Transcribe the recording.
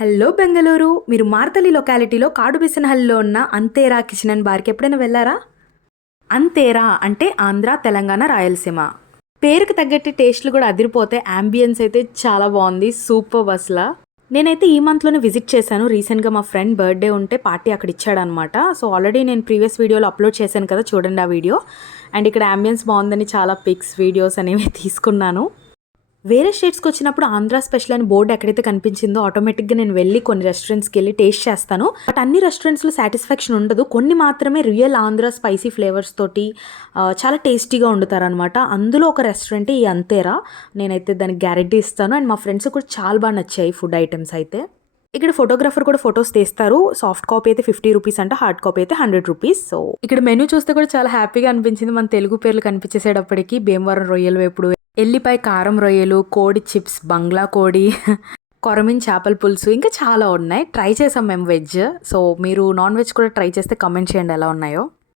Hello Bengaluru. మీరు మార్తలి లొకాలిటీలో కాడుబిసనహల్లిలో ఉన్న అంతేరా కిచెన్ అండ్ బార్కి ఎప్పుడైనా వెళ్ళారా? అంతేరా అంటే ఆంధ్ర, తెలంగాణ, రాయలసీమ. పేరుకి తగ్గట్టు టేస్ట్లు కూడా అదిరిపోతే యాంబియన్స్ అయితే చాలా బాగుంది. సూపర్ అసల. నేనైతే ఈ మంత్లోనే విజిట్ చేశాను. రీసెంట్గా మా ఫ్రెండ్ బర్త్డే ఉంటే పార్టీ అక్కడ ఇచ్చాడనమాట. సో ఆల్రెడీ నేను ప్రీవియస్ వీడియోలో అప్లోడ్ చేశాను కదా, చూడండి ఆ వీడియో. అండ్ ఇక్కడ యాంబియన్స్ బాగుందని చాలా పిక్స్, వీడియోస్ అనేవి తీసుకున్నాను. వేరే స్టేట్స్కి వచ్చినప్పుడు ఆంధ్ర స్పెషల్ అని బోర్డు ఎక్కడైతే కనిపించిందో ఆటోమేటిక్గా నేను వెళ్ళి కొన్ని రెస్టారెంట్స్కి వెళ్ళి టేస్ట్ చేస్తాను. బట్ అన్ని రెస్టారెంట్స్లో సాటిస్ఫాక్షన్ ఉండదు. కొన్ని మాత్రమే రియల్ ఆంధ్ర స్పైసీ ఫ్లేవర్స్ తోటి చాలా టేస్టీగా వండుతారనమాట. అందులో ఒక రెస్టారెంట్ ఈ అంతేరా. నేనైతే దానికి గ్యారెంటీ ఇస్తాను. అండ్ మా ఫ్రెండ్స్ కూడా చాలా బాగా నచ్చాయి ఫుడ్ ఐటమ్స్ అయితే. ఇక్కడ ఫోటోగ్రాఫర్ కూడా ఫొటోస్ తీస్తారు. సాఫ్ట్ కాపీ అయితే 50 రూపీస్ అంట, హార్డ్ కాపీ అయితే 100 రూపీస్. సో ఇక్కడ మెనూ చూస్తే కూడా చాలా హ్యాపీగా అనిపించింది. మన తెలుగు పేర్లు కనిపించేసేటప్పటికి భీమవరం రొయ్యలు వేపుడు, ఎల్లిపాయ కారం రొయ్యలు, కోడి చిప్స్, బంగ్లా కోడి, కొరమిన్ చేపల పులుసు, ఇంకా చాలా ఉన్నాయి. ట్రై చేసాం మేము వెజ్. సో మీరు నాన్ వెజ్ కూడా ట్రై చేస్తే కమెంట్ చేయండి ఎలా ఉన్నాయో.